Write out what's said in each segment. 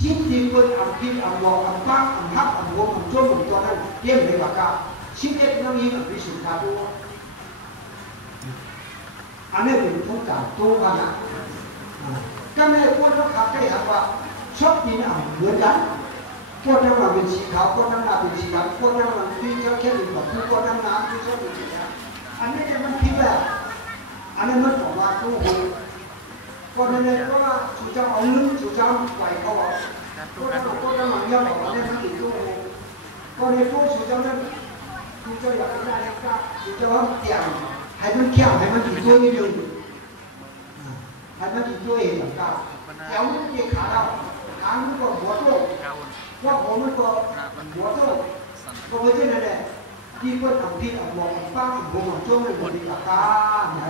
ชิดที่คนอันพิษอันวอกอันปักอันฮักอันวงอันจมอันตัวนั้นเยี่ยมเลยว่ากาชิดเอ็ดนั่งยิงอันพิสุทธิ์ครับอันนี้เป็นทุกการตัวกันนะก็ไม่ควรต้องขับได้หากว่าชอบกินอ่ะเหมือนกันพวกนั้นมันเป็นสีขาวพวกนั้นมันเป็นสีดำพวกนั้นมันพิจารณาแค่หนึ่งแบบพวกนั้นน้ำที่ชอบเป็นสีดำอันนี้มันพิษแบบอันนี้มันบอกว่าตู้หูก็ในนี้ก็ว่าสุจาเอาลึกสุจาไหลเขาอ่ะก็นั้นมันย่อบอกว่าเนี่ยมันติดตู้หูก็ในพวกสุจานั้นสุจาอยากได้เนี่ยก็สุจาว่าเตี่ยมให้มันแข็งให้มันติดตัวนิดนึงให้มันติดตัวเองแบบนั้นแถวมันติดขาเราขามันก็หัวโตว่าผมมันก็หัวโตก็เพราะฉะนั้นแหละที่เพื่อนทำพิษเอาบอกป้าผมบอกช่วงนั้นบริการนะ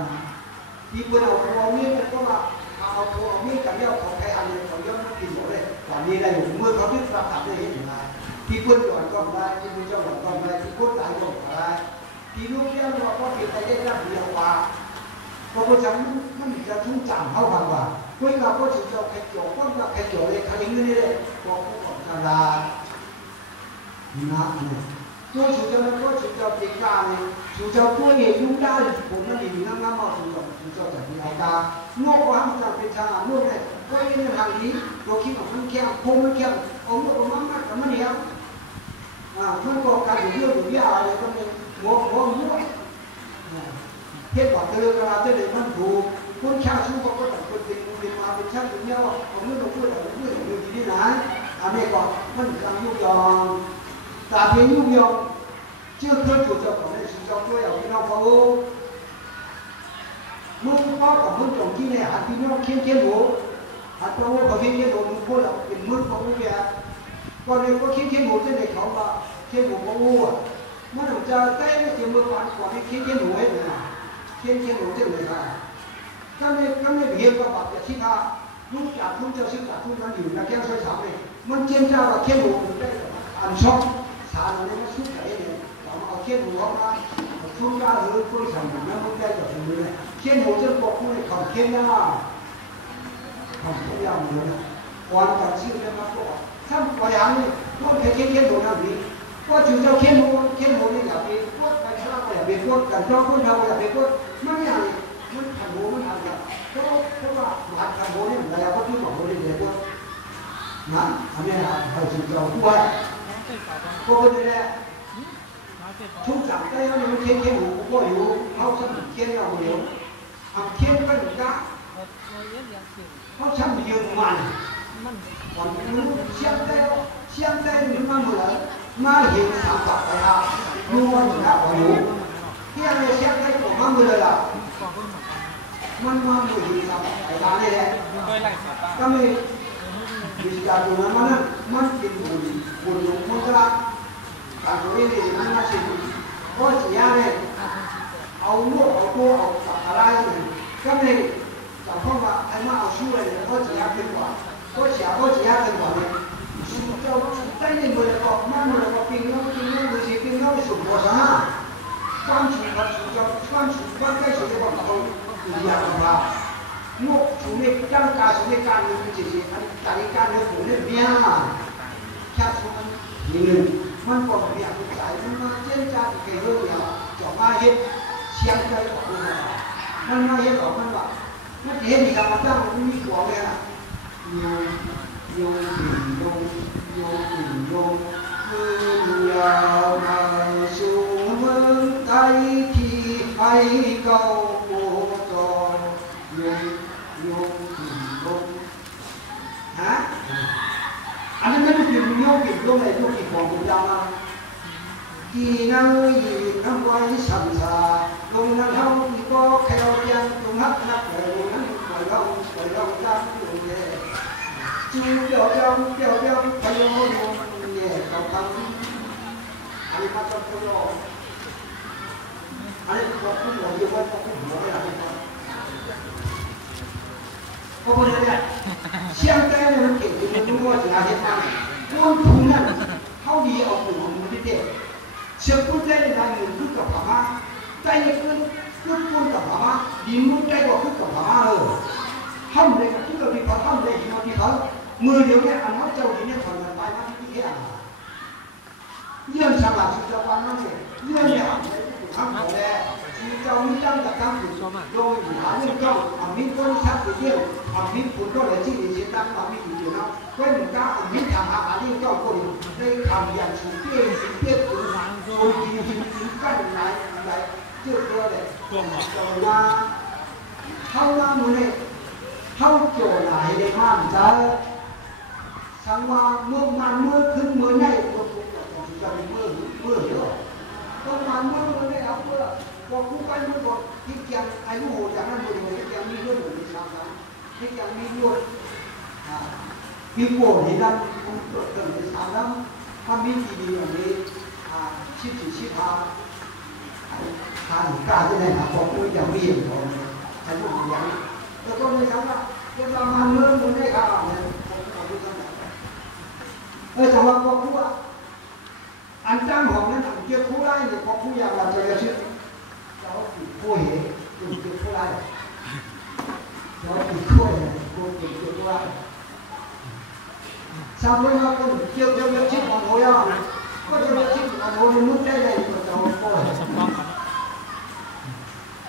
ที่เพื่อนเอาเมียก็ว่าเอาเมียกับเลี้ยวเขาใครอันนี้เขาย่อมกินหมดเลยวันนี้ได้อยู่เมื่อเขาพิจารณาได้เห็นยังไงที่เพื่อนก่อนก็ได้ที่เพื่อนเจ้าก่อนก็ได้ที่เพื่อนตายก็ได้ที่ลูกเลี้ยงเราก็เก็บไปได้รับเดียวกว่าเพราะฉะนั้นมันจะทุ่งจำเข้ากันว่าคุยกับพ่อถึงจะแข่งจบก็จะแข่งจบเลยคดีนี้เลยบอกผู้ก่อนกันละนะตัวสุดจะนั้นก็สุดจะติดการเลยสุดจะตัวเองยุ่งได้ผมนั่นดีนั่งนั่งมาสุดจะแต่ที่เอาตางอกว่ามันจะเป็นชาโน่นเลยก็ยังในทางนี้เราคิดว่ามันแข็งคงมันแข็งผมก็มันมากแต่มันเหนียวมันก็การอยู่เรื่องอยู่ที่อะไรก็เป็นหัวเทียบกับเรื่องการเดินมันถูกคนชาชูก็ต้องคนเป็นมาเป็นชาติเนี่ยว่าผมไม่ต้องพูดอะไรพูดอยู่ที่ไหนอันนี้ก็มันการยุ่งยองแต่เพียงยุ่งยองเชื่อเพื่อนจุดเจ้าของในสิ่งเจ้าด้วยเอาพี่น้องเขาลูกพ่อกับมึงตรงที่เนี่ยหัดพี่น้องเข้มหัวหัดตัวเขาเข้มหัวมึงพูดเราเป็นมือของมึงเนี่ยก็เลยก็เข้มหัวจะในเขาว่าเข้มหัวเขามันจะได้ไม่เจ็บมือฟันกว่าที่เข้มหัวให้เลยเข้มหัวจะเลยค่ะก็ไม่เห็นว่าแบบจะที่ว่าลูกจากลูกเจ้าชื่อจากลูกนั้นอยู่นะแก้วใช้สามเลยมันเจียนเจ้ากับเข้มหัวมันได้อันช็อกสารอะไรมันสุดใจเนี่ยเราเอาเข้มหัวมาชุ่มกล้าหรือผู้สั่งนั้นมันได้จากตรงนี้เลยเข้มหัวจะบอกผู้ให้ความเข้มยากความเข้มยากเลยความตัดชื่อเลยมาบอกถ้าพยายามนี่ก็เข้มหัวนั่นนี่ก็จุดเจ้าเข้มหัวนี่อย่าไปพูดไปข้างอย่าไปพูดกันจ้องพูดเราอย่าไปพูดมันไม่อะไรมันขันโบมันอะไรเพราะว่าหลักขันโบนี่มันอะไรก็ที่บอกโบนี่เลยพูดนะอันนี้เราจุดเจ้าพูดก็เป็นแหละทุกจับได้แล้วมันเข้มหูก็อยู่เขาฉันเข้มเราเดียวเข้มก็หนึ่งก้าเขาฉันยืนมันวันนี้เชี่ยงได้หนึ่งมาเหมือนมาเห็นสามปักไปฮะรู้ว่าหนึ่งก้าอยู่ที่อะไรเชี่ยงได้ผมมาเหมือนละมันมาเหมือนสามปักไปตาเนี่ยแหละก็ไม่วิจารณ์อยู่นั้นมันเป็นบุญมุตระการบริเวณนั้นนะสิเพราะสิ่งนี้เอาลูกเอาตัวเอาสักอะไรเนี่ยก็ไม่จำเพราะว่าไอ้มาเอาช่วยเนี่ยเพราะสิ่งนี้เป็นกว่าเพราะสิ่งนี้เป็นกว่าเนี่ยสุดเจ้าได้ยินเมื่อไรก็มันเมื่อไรก็ปิ้งแล้วดูสิปิ้งแล้วสุดหัวซะความสุขกับสุดเจ้าความใกล้สุดจะบอกเขาอย่างไรลูกสุนิจังการสุนิการเงินจริงๆอันการการเงินผมเนี่ยเบี้ยแค่สุนนี่มันก็เบี้ยทุกสายมันมาเจ้าจ้าเกี่ยวเดียวจ่อมาเห็ดเชียงใจของมันมาเห็ดของมันว่ามันเห็นมีธรรมชาติมันมีหัวเลยนะโยคือยาวมาสู่เมืองไทยที่ให้เก่าโบราณโยฮะอันนั้นไม่ได้เป็นโยกิโยอะไรโยกิของผมยาวนะที่นั่งยืนทำไว้สัมสาลงนั่งเฮาที่ก็แค่ยังตรงนักเลยนั้นปล่อยเราจับอยู่เนี่ยจูเปียวพยองเนี่ยเขาทำอันนี้มาทำตัวเราอันนี้ก็พูดหัวเยอะว่าพูดหัวไม่ได้เพราะว่าเนี่ยเชียงแต้เนี่ยมันเก่งจริงๆรู้ว่าจะอะไรบ้างคนทุนนั่นเขาดีเอาหัวมันไม่ได้เชื่อพูดได้ในเงินขึ้นกับพม่าใจขึ้นพูดกับพม่าดีมุ่งใจกว่าขึ้นกับพม่าเลยทำเลยกับที่เราดีเขาทำเลยที่เราดีเขา มือเดียวเนี่ยอันนั้นเจ้าเนี่ยถอนกันไปนะที่แค่เยื่อฉลาดจะฟังนั่นเองเยื่อเนี่ยทำของแดที่เจ้านี่ตั้งแต่ตั้งอยู่โดยหาเรื่องเจ้าอามิก็ชัดไปเที่ยวอามิคุณก็เลยที่ดีเช่นตั้งอามิอยู่นะเว้นก้าอามิทำหาเรื่องเจ้าคนได้คำอย่างสุดเปี้ยเปี้ยตัวคนกินกันไหนเชื่อตัวเลยว่าเข้ามามือเนี่ยเข้าโจไหนได้ห้ามใจสังวาเมื่อมันเมื่อขึ้นเมื่อไหนคนจะมีเมื่อเดียวต้องมันเมื่อไหนเอาเมื่อพอคู่กันเมื่อก่อนที่ยังอายุโหดอย่างนั้นเมื่อเดียวที่ยังมีเรื่องมีสามสามที่ยังมีเรื่องมีโกรธที่นั่นมันเกิดมีสามแล้วถ้ามีดีอย่างนี้ชิดชิดหาหกล้าที่ไหนหาพอคู่ยังมีอย่างของอายุอย่างแล้วก็ไม่ทำละเวลามันเมื่อมันได้ข่าวเนี่ยแต่ว่าพอคู่อันจ้างของนั้นเกี่ยวคู่ได้เนี่ยพอคู่อย่างเราจะชื่อเราติดคู่เหตุติดคู่ได้เราติดคู่เนี่ยคู่ติดคู่ได้สามคนเราก็เกี่ยวชิดของโอยาก็จะชิดของโอยมุดได้เลยก็จะคู่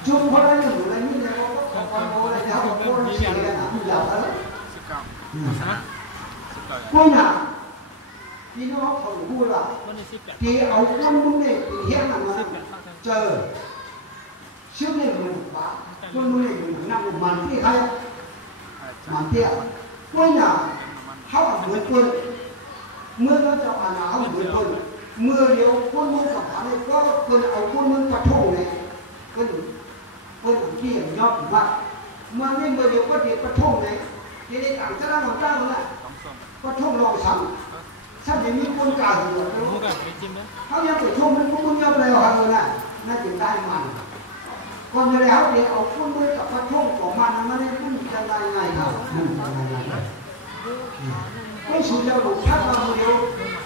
จุ่มพลังอยู่ในนี้เนี่ยก็ของโอยเขาคู่เสียกันนะยาวแล้วคู่หนาพี่น้องเขาพูดว่าที่เอาคนมึงเนี่ยเฮี้ยนมาเจอชื่อเนี่ยมึงบ้าคนมึงเนี่ยมึงนั่งมันที่ใครมันเที่ยวคนน่ะเขาเหมือนคนเมื่อเราจะอ่านเขาเหมือนคนเมื่อเดียวคนมึงกับเขาเนี่ยก็คนเอาคนมึงกระโถงเนี่ยคนที่อย่างยอดว่ามันไม่เมื่อเดียวก็เดียวกระโถงเนี่ยที่ได้ต่างชาติของเจ้าเนี่ยกระโถงลองซ้ำถ้าอย่างนี้คนกล่าวอยู่เขายังไปชมมันพวกมึงยังอะไรหรอกเลยน่าจะได้มันก่อนจะแล้วเดี๋ยวเอาคนมือกับพระโชคของมันมันไม่พุ่งจะได้ไงครับไม่สุดแล้วหลุดพัดมาเดียว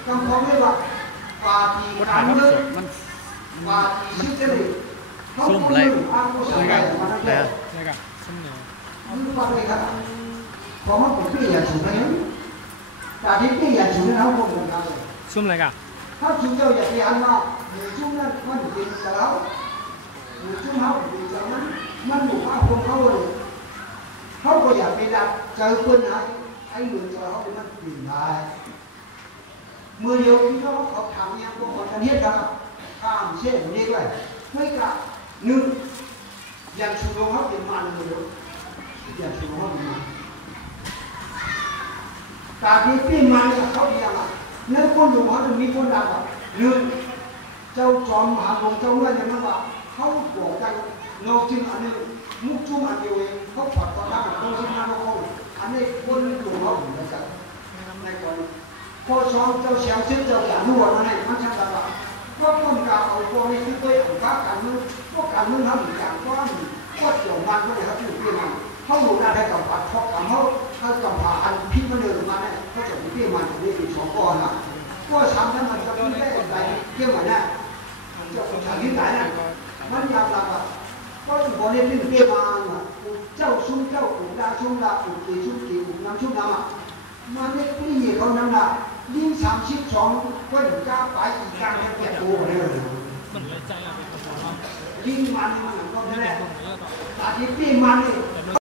กำพองไม่ว่าปาทีการเมืองปาทีชิดเจริญเขาคนมืออ้างผู้ชายมันนั่นแหละนี่ว่าอะไรครับเพราะมันเป็นพี่อย่างสุดเลยแต่ที่พี่อยากชูนั้นเขาคงไม่ได้ซุ่มอะไรกันถ้าชูเจ้าอยากที่อันว่าหรือซุ่มนั้นมันเป็นแต่แล้วหรือซุ่มเขาเป็นแต่นั้นมันอยู่ข้างคนเขาเลยเขาก็อยากไปดักเจอคนไหนไอ้เหมือนเจอเขาเป็นมันดิ่งได้เมื่อเดียวที่เขาทำเนี่ยพวกคนกันเฮ็ดกันข้ามเส้นนี้ด้วยไม่กลับหนึ่งอย่างชูเขาเป็นมันเลยอย่างชูเขาเป็นมันแต่ที่พี่มันเนี่ยเขาเรียกว่าเนื้อคนอยู่เขาจะมีคนดังว่าหนึ่งเจ้าจอมมหาหลวงเจ้าเมื่ออย่างนั้นว่าเขาบอกกันเราจึงอันนี้มุกจุ่มอันเดียวเองเขาฝัดตอนนั้นเขาจึงมาเขาอันนี้คนอยู่เขาเหมือนกันในกรณีพอสองเจ้าเสียงเช่นเจ้าอย่างนู้นนั่นเองมันชัดว่าก็คนกล่าวเอาพวกนี้คือไปอ่านพระการเมืองพวกการเมืองทำอย่างก็เกี่ยวมันก็เลยครับอยู่ที่มันเขาอยู่ได้แต่กับปัดพอกกับเขาถ้ากับผ่าอันพิษมันเดินมาเนี่ยเขาจะมีเที่ยวมันจะมีสองก้อนนะก็สามท่านมันจะไม่ได้อะไรเที่ยวมันเนี่ยจะสถานที่ไหนเนี่ยมันอยากหลับอ่ะก็ถึงพอเนี่ยเป็นเที่ยวมาเจ้าชุ่มเจ้าขุนดาชุ่มดาขุนกีชุ่มกีขุนน้ำชุ่มน้ำอ่ะมันเนี่ยไม่เหยียดเขานั่นน่ะยิ่ง32ก็ถึงกล้าไปอีกกลางแก่ตัวเลยยิ่งมันก็ไม่ได้แต่ที่พี่มันนี่